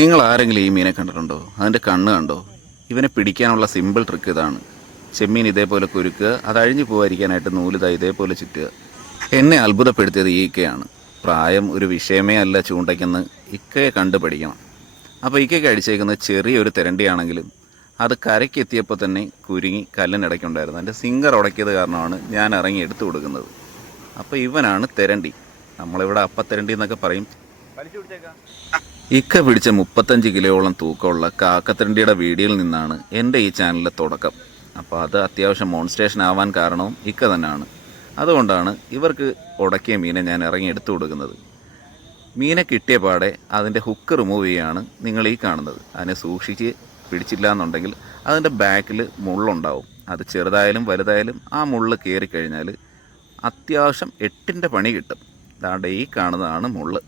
നിങ്ങൾ ആരെങ്കിലും ഈ മീനെ കണ്ടിട്ടുണ്ടോ? അതിൻ്റെ കണ്ണ് കണ്ടോ? ഇവനെ പിടിക്കാനുള്ള സിമ്പിൾ ട്രിക്ക് ഇതാണ്. ചെമ്മീൻ ഇതേപോലെ കുരുക്കുക, അത് അഴിഞ്ഞു പോകാതിരിക്കാനായിട്ട് നൂലിത ഇതേപോലെ ചുറ്റുക. എന്നെ അത്ഭുതപ്പെടുത്തിയത് ഈ ഇക്കയാണ്. പ്രായം ഒരു വിഷയമേ അല്ല ചൂണ്ടയ്ക്കെന്ന് ഇക്കയെ കണ്ടു പഠിക്കണം. അപ്പോൾ ഇക്കയ്ക്ക് അടിച്ചേക്കുന്നത് ചെറിയൊരു തെരണ്ടിയാണെങ്കിലും അത് കരയ്ക്കെത്തിയപ്പോൾ തന്നെ കുരുങ്ങി കല്ലിനിടയ്ക്കുണ്ടായിരുന്നു. എൻ്റെ സിംഗർ ഉടക്കിയത് കാരണമാണ് ഞാൻ ഇറങ്ങി എടുത്തു കൊടുക്കുന്നത്. അപ്പോൾ ഇവനാണ് തെരണ്ടി. നമ്മളിവിടെ അപ്പത്തെരണ്ടി എന്നൊക്കെ പറയും. ഇക്ക പിടിച്ച 35 കിലോയോളം തൂക്കമുള്ള കാക്കത്തരണ്ടിയുടെ വീഡിയോയിൽ നിന്നാണ് എൻ്റെ ഈ ചാനലിലെ തുടക്കം. അപ്പോൾ അത് അത്യാവശ്യം മോൺസ്റ്റേഷൻ ആവാൻ കാരണവും ഇക്ക തന്നെയാണ്. അതുകൊണ്ടാണ് ഇവർക്ക് ഉടക്കിയ മീനെ ഞാൻ ഇറങ്ങി എടുത്തു കൊടുക്കുന്നത്. മീനെ കിട്ടിയ പാടെ അതിൻ്റെ ഹുക്ക് റിമൂവ് ചെയ്യുകയാണ് നിങ്ങൾ ഈ കാണുന്നത്. അതിനെ സൂക്ഷിച്ച് പിടിച്ചില്ല എന്നുണ്ടെങ്കിൽ അതിൻ്റെ ബാക്കിൽ മുള്ളുണ്ടാവും. അത് ചെറുതായാലും വലുതായാലും ആ മുള്ള് കയറിക്കഴിഞ്ഞാൽ അത്യാവശ്യം 8ൻ്റെ പണി കിട്ടും. അതാണ്ട് ഈ കാണുന്നതാണ് മുള്ള്.